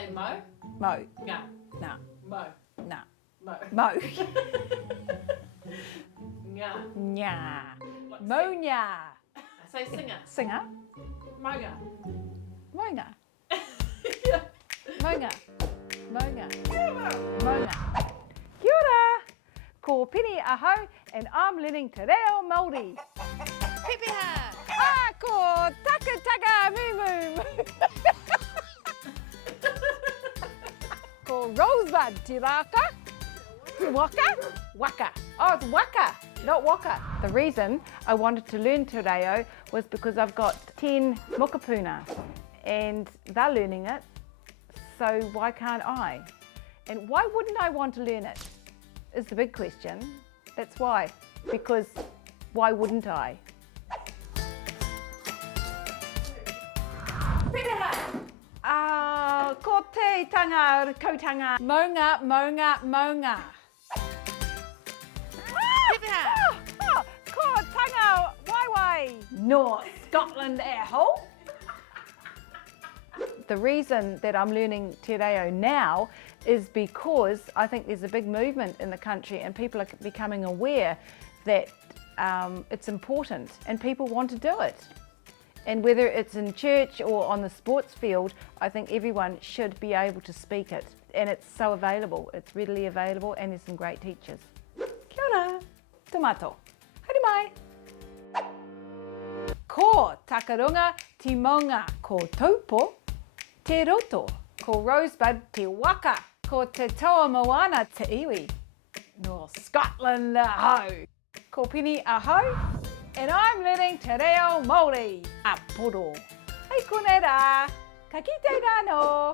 say mo. Mo. Ngā. Nah. Mo. Nah. Mo. Mo. Ngā. Nya. Like Monya. Say singer. Singer. Moga. Monga. Monga. Monga. Monga. Kia ora. Ko Pini Aho, and I'm learning Te Reo Māori. Pepeha. Ko taka taka mumu. Ko Rosebud, te raka. Waka? Waka. Oh, it's waka, not waka. The reason I wanted to learn Te Reo was because I've got 10 mokapuna and they're learning it, so why can't I? And why wouldn't I want to learn it is the big question. That's why, because why wouldn't I? Ko te tanga kautanga. Maunga, maunga, maunga. Ko tanga waiwai. North Scotland aho. The reason that I'm learning Te Reo now is because I think there's a big movement in the country and people are becoming aware that it's important and people want to do it. And whether it's in church or on the sports field, I think everyone should be able to speak it. And it's so available, it's readily available, and there's some great teachers. Kia ora, tomato, haere mai. Ko takarunga te maunga, ko taupo, te roto, ko Rosebud te waka, ko te toa moana te iwi, no Scotland aho, ko Pini Aho, and I'm learning Te Reo Māori, Aporo. Hei konei rā, ka kite rāno.